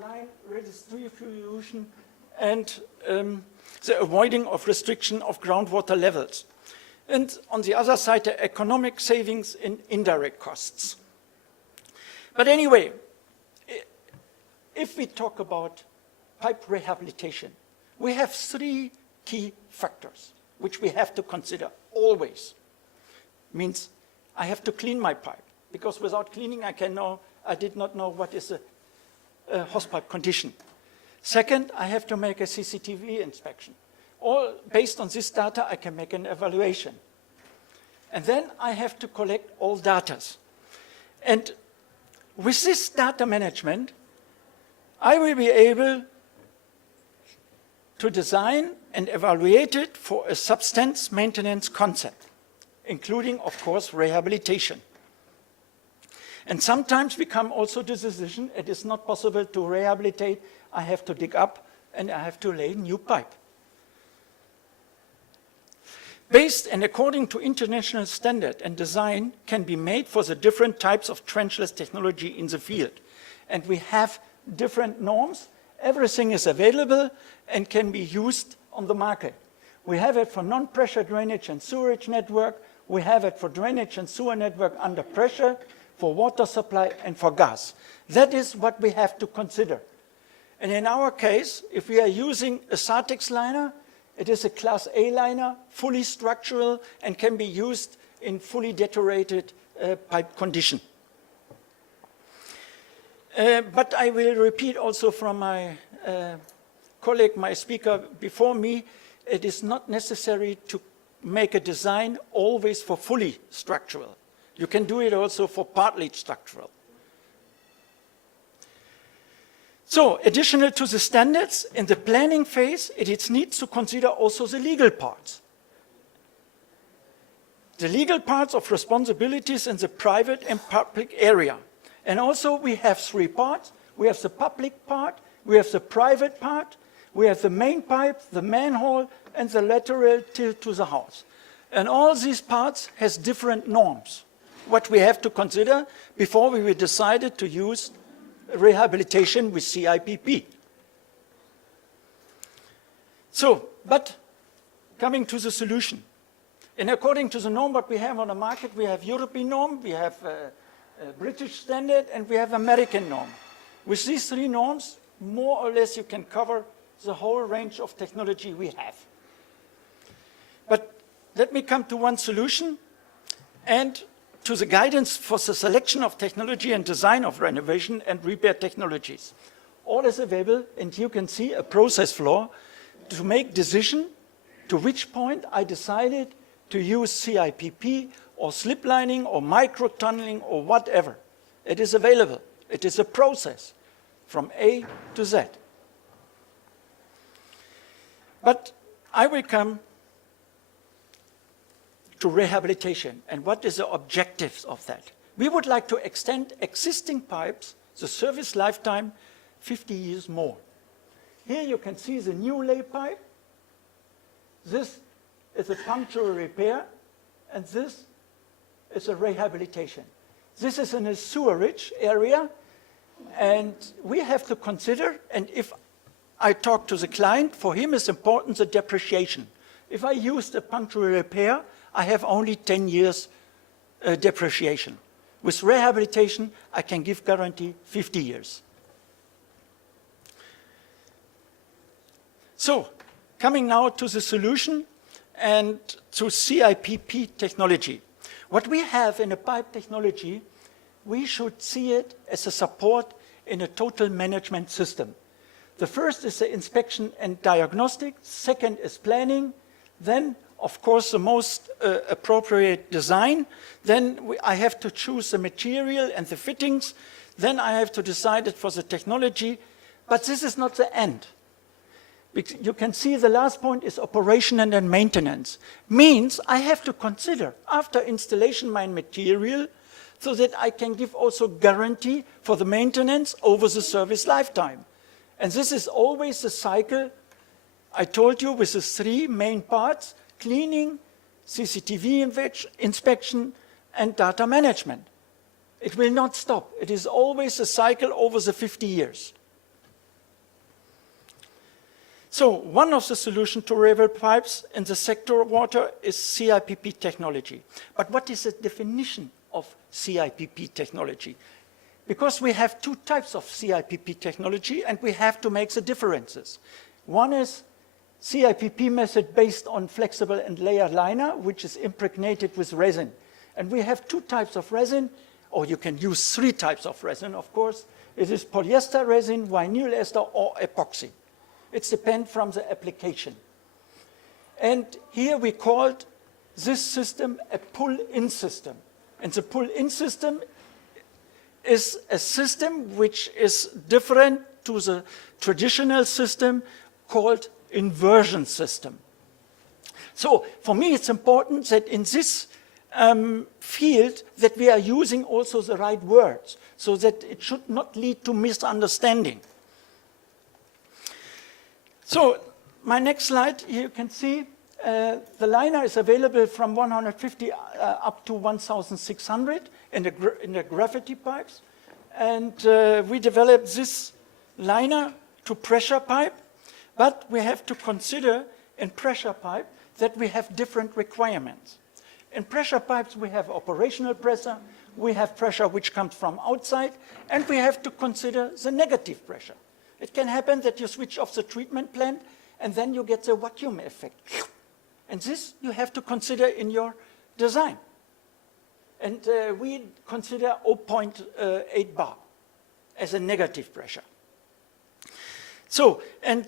line redistribution and the avoiding of restriction of groundwater levels. And on the other side, the economic savings in indirect costs. But anyway, if we talk about pipe rehabilitation, we have three key factors which we have to consider always. Means I have to clean my pipe, because without cleaning I did not know what is a hosepipe condition. Second, I have to make a CCTV inspection. All based on this data, I can make an evaluation. And then I have to collect all data. And with this data management, I will be able to design and evaluate it for a substance maintenance concept, including, of course, rehabilitation. And sometimes we come also to the decision it is not possible to rehabilitate. I have to dig up and I have to lay new pipe. Based and according to international standard and design can be made for the different types of trenchless technology in the field. And we have different norms. Everything is available and can be used on the market. We have it for non-pressure drainage and sewerage network. We have it for drainage and sewer network under pressure, for water supply, and for gas. That is what we have to consider. And in our case, if we are using a Sartex liner, it is a Class A liner, fully structural, and can be used in fully deteriorated pipe condition. But I will repeat also from my colleague, my speaker before me, it is not necessary to make a design always for fully structural. You can do it also for partly structural. So, additional to the standards, in the planning phase, it needs to consider also the legal parts. The legal parts of responsibilities in the private and public area. And also we have three parts. We have the public part, we have the private part, we have the main pipe, the manhole, and the lateral tilt to the house. And all these parts has different norms, what we have to consider before we decided to use rehabilitation with CIPP. So, but coming to the solution. And according to the norm what we have on the market, we have European norm, we have British standard, and we have American norm. With these three norms, more or less you can cover the whole range of technology we have. But let me come to one solution and to the guidance for the selection of technology and design of renovation and repair technologies. All is available, and you can see a process flow to make decision to which point I decided to use CIPP or slip lining or micro tunneling or whatever. It is available. It is a process from A to Z. But I will come to rehabilitation and what is the objectives of that. We would like to extend existing pipes, the service lifetime, 50 years more. Here you can see the new lay pipe. This is a punctual repair, and this is a rehabilitation. This is in a sewerage area, and we have to consider, and if I talk to the client, for him it's important the depreciation. If I use the punctual repair, I have only 10 years depreciation. With rehabilitation, I can give guarantee 50 years. So, coming now to the solution and to CIPP technology. What we have in a pipe technology, we should see it as a support in a total management system. The first is the inspection and diagnostic, second is planning, then of course the most appropriate design, then I have to choose the material and the fittings, then I have to decide it for the technology, but this is not the end. You can see the last point is operation and then maintenance. Means I have to consider after installation my material so that I can give also guarantee for the maintenance over the service lifetime. And this is always the cycle I told you with the three main parts: cleaning, CCTV inspection, and data management. It will not stop. It is always a cycle over the 50 years. So one of the solutions to river pipes in the sector of water is CIPP technology. But what is the definition of CIPP technology? Because we have two types of CIPP technology, and we have to make the differences. One is CIPP method based on flexible and layered liner, which is impregnated with resin. And we have two types of resin, or you can use three types of resin, of course. It is polyester resin, vinyl ester, or epoxy. It depends from the application. And here we called this system a pull-in system. And the pull-in system is a system which is different to the traditional system called inversion system. So for me, it's important that in this field that we are using also the right words, so that it should not lead to misunderstanding. So my next slide, you can see the liner is available from 150 up to 1,600 in the gravity pipes. And we developed this liner to pressure pipe, but we have to consider in pressure pipe that we have different requirements. In pressure pipes, we have operational pressure, we have pressure which comes from outside, and we have to consider the negative pressure. It can happen that you switch off the treatment plant, and then you get the vacuum effect. And this you have to consider in your design. And we consider 0.8 bar as a negative pressure. So, and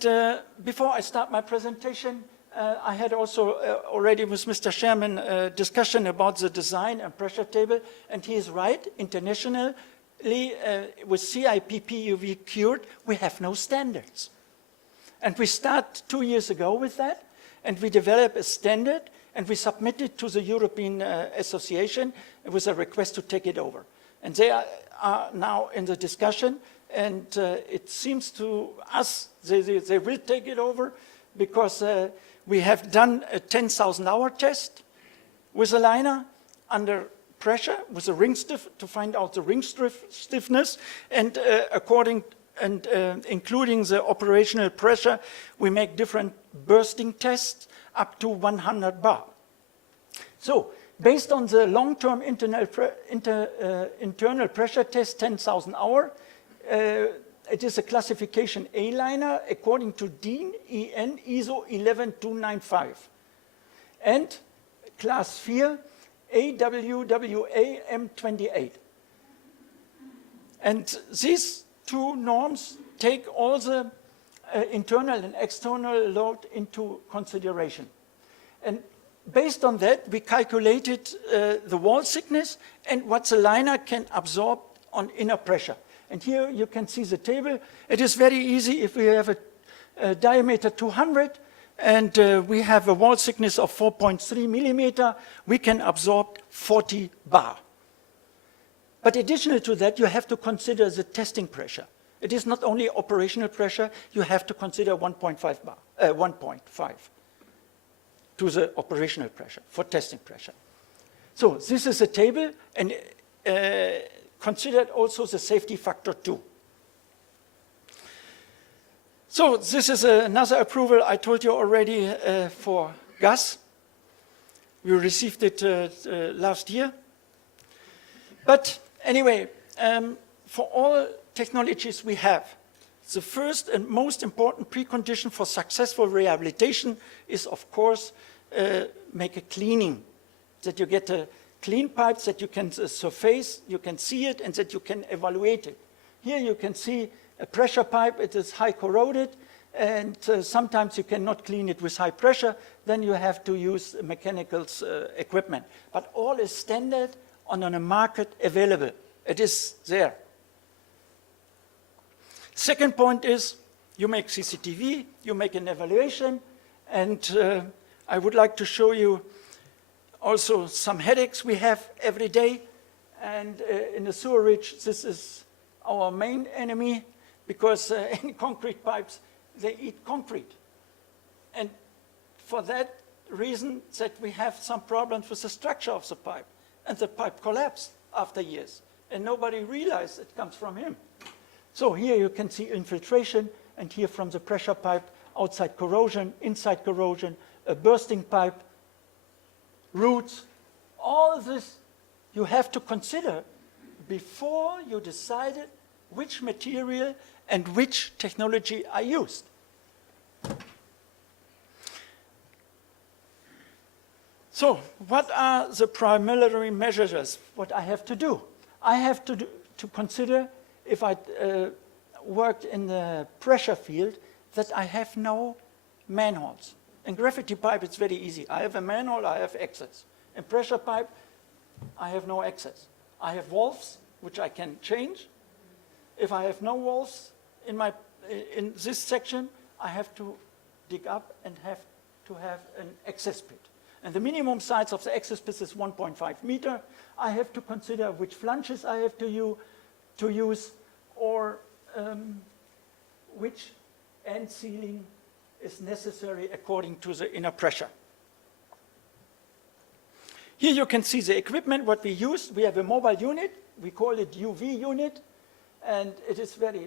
before I start my presentation, I had also already with Mr. Chairman a discussion about the design and pressure table, and he is right, internationally, with CIPP UV cured, we have no standards. And we start 2 years ago with that, and we develop a standard, and we submit it to the European Association with a request to take it over. And they are now in the discussion, and it seems to us they will take it over because we have done a 10,000-hour test with a liner under pressure with a ring to find out the ring stiffness, and including the operational pressure, we make different bursting tests up to 100 bar. So, based on the long-term internal pressure test, 10,000 hour, it is a classification A liner according to DIN EN ISO 11295. And class 4, AWWA M28. And these two norms take all the internal and external load into consideration. And based on that, we calculated the wall thickness and what the liner can absorb on inner pressure. And here you can see the table. It is very easy if we have a diameter 200 and we have a wall thickness of 4.3 millimeter, we can absorb 40 bar. But additional to that, you have to consider the testing pressure. It is not only operational pressure, you have to consider 1.5 bar, 1.5 to the operational pressure for testing pressure. So this is a table, and considered also the safety factor 2. So this is another approval I told you already for gas. We received it last year. But anyway, for all technologies we have, the first and most important precondition for successful rehabilitation is, of course, make a cleaning, that you get a clean pipes that you can surface, you can see it, and that you can evaluate it. Here you can see a pressure pipe, it is high corroded, and sometimes you cannot clean it with high pressure, then you have to use mechanical equipment. But all is standard on a market available. It is there. Second point is, you make CCTV, you make an evaluation, and I would like to show you also some headaches we have every day. And in the sewerage, this is our main enemy, because in concrete pipes, they eat concrete. And for that reason, that we have some problems with the structure of the pipe, and the pipe collapsed after years, and nobody realized it comes from him. So here you can see infiltration, and here from the pressure pipe, outside corrosion, inside corrosion, a bursting pipe, roots. All this you have to consider before you decided which material and which technology are used. So what are the preliminary measures, what I have to do? I have to consider, if I worked in the pressure field, that I have no manholes. In gravity pipe, it's very easy. I have a manhole, I have access. In pressure pipe, I have no access. I have valves, which I can change. If I have no valves in this section, I have to dig up and have to have an access pit. And the minimum size of the access pit is 1.5 meter. I have to consider which flanges I have to use, or which end sealing is necessary according to the inner pressure. Here you can see the equipment, what we use. We have a mobile unit. We call it UV unit, and it is very,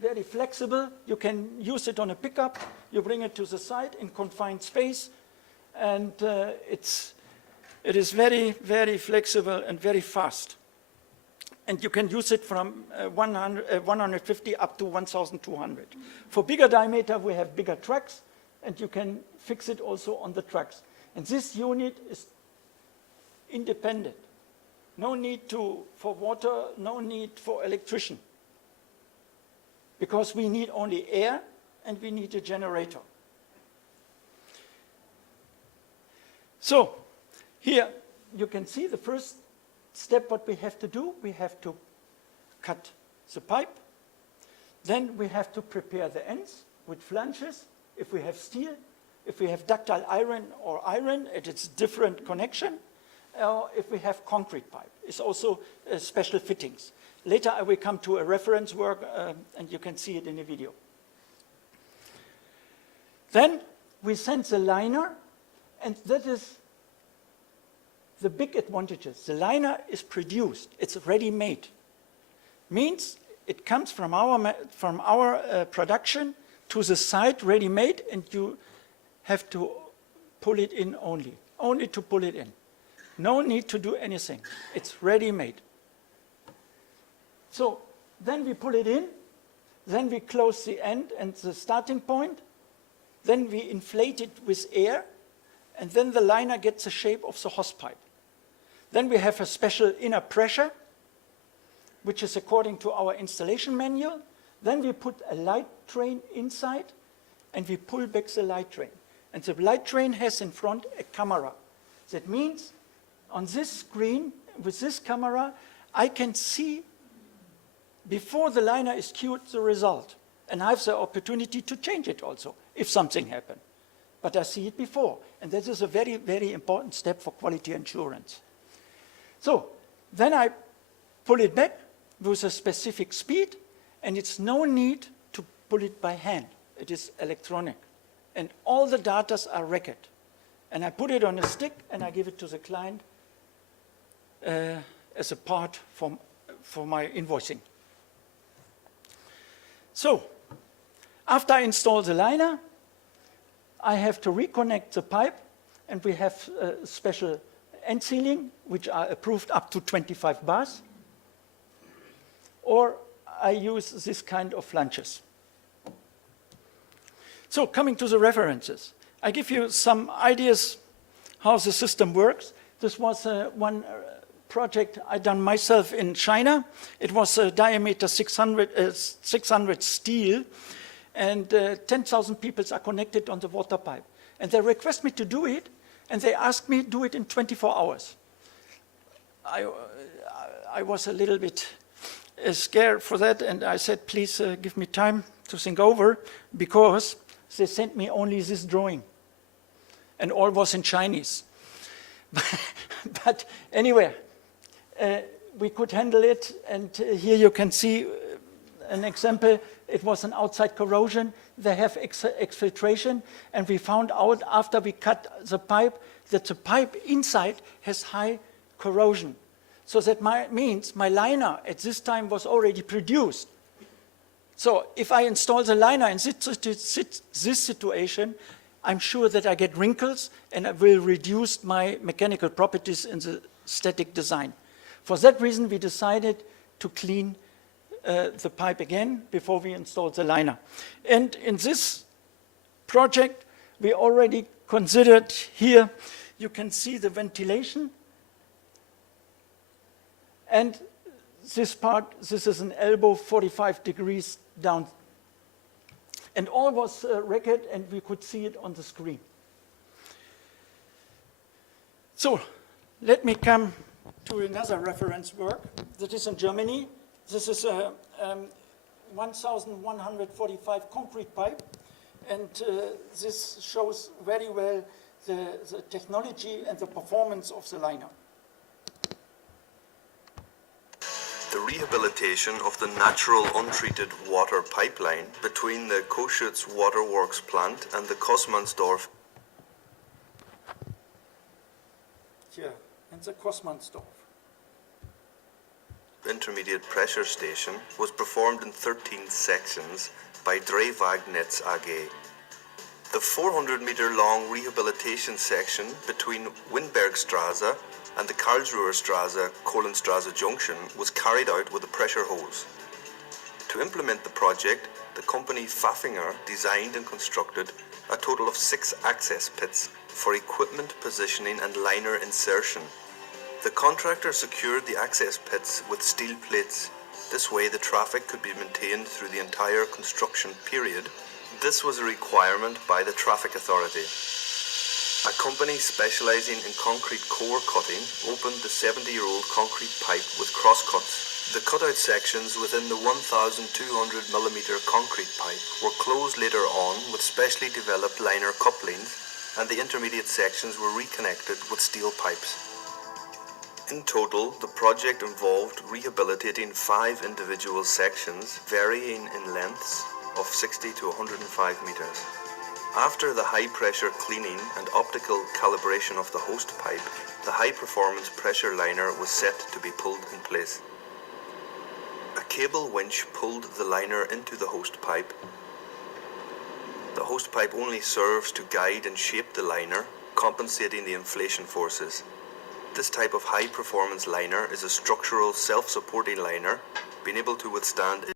very flexible. You can use it on a pickup. You bring it to the site in confined space, and it is very, very flexible and very fast. And you can use it from 150 up to 1,200. For bigger diameter, we have bigger trucks, and you can fix it also on the trucks. And this unit is independent. No need for water, no need for electrician. Because we need only air, and we need a generator. So, here you can see the first step what we have to do. We have to cut the pipe. Then we have to prepare the ends with flanges. If we have steel, if we have ductile iron or iron, it's different connection. If we have concrete pipe, it's also special fittings. Later I will come to a reference work, and you can see it in the video. Then we send the liner, and that is the big advantages. The liner is produced, it's ready-made. Means it comes from our production to the site ready-made, and you have to pull it in only to pull it in. No need to do anything. It's ready-made. So then we pull it in, then we close the end and the starting point, then we inflate it with air, and then the liner gets the shape of the hose pipe. Then we have a special inner pressure, which is according to our installation manual. Then we put a light train inside, and we pull back the light train. And the light train has in front a camera. That means on this screen, with this camera, I can see before the liner is cured the result. And I have the opportunity to change it also, if something happened. But I see it before. And that is a very, very important step for quality assurance. So then I pull it back with a specific speed, and it's no need to pull it by hand. It is electronic. And all the data are recorded. And I put it on a stick, and I give it to the client as a part for my invoicing. So after I install the liner, I have to reconnect the pipe, and we have special end sealing, which are approved up to 25 bars. Or I use this kind of flanges. So coming to the references, I give you some ideas how the system works. This was one project I done myself in China. It was a diameter 600 steel, and 10,000 people are connected on the water pipe. And they request me to do it, and they asked me to do it in 24 hours. I was a little bit scared for that, and I said, please give me time to think over, because they sent me only this drawing, and all was in Chinese. But anyway, we could handle it, and here you can see an example. It was an outside corrosion. They have exfiltration, and we found out after we cut the pipe that the pipe inside has high corrosion. So that means my liner at this time was already produced. So if I install the liner in this situation, I'm sure that I get wrinkles and I will reduce my mechanical properties in the static design. For that reason, we decided to clean the pipe again before we install the liner. And in this project, we already considered here, you can see the ventilation. And this part, this is an elbow 45 degrees down. And all was record, and we could see it on the screen. So let me come to another reference work that is in Germany. This is a 1,145 concrete pipe, and this shows very well the technology and the performance of the liner. The rehabilitation of the natural untreated water pipeline between the Coschütz Waterworks plant and the Kosmansdorf Here, and the Kosmansdorf intermediate pressure station was performed in 13 sections by Drehwagnetz AG. The 400-meter-long rehabilitation section between Windbergstraße and the Karlsruher Straße Kohlenstraße junction was carried out with a pressure hose. To implement the project, the company Pfaffinger designed and constructed a total of 6 access pits for equipment positioning and liner insertion. The contractor secured the access pits with steel plates. This way the traffic could be maintained through the entire construction period. This was a requirement by the traffic authority. A company specializing in concrete core cutting opened the 70-year-old concrete pipe with crosscuts. The cutout sections within the 1,200mm concrete pipe were closed later on with specially developed liner couplings, and the intermediate sections were reconnected with steel pipes. In total, the project involved rehabilitating 5 individual sections varying in lengths of 60 to 105 meters. After the high-pressure cleaning and optical calibration of the host pipe, the high-performance pressure liner was set to be pulled in place. A cable winch pulled the liner into the host pipe. The host pipe only serves to guide and shape the liner, compensating the inflation forces. This type of high-performance liner is a structural self-supporting liner, being able to withstand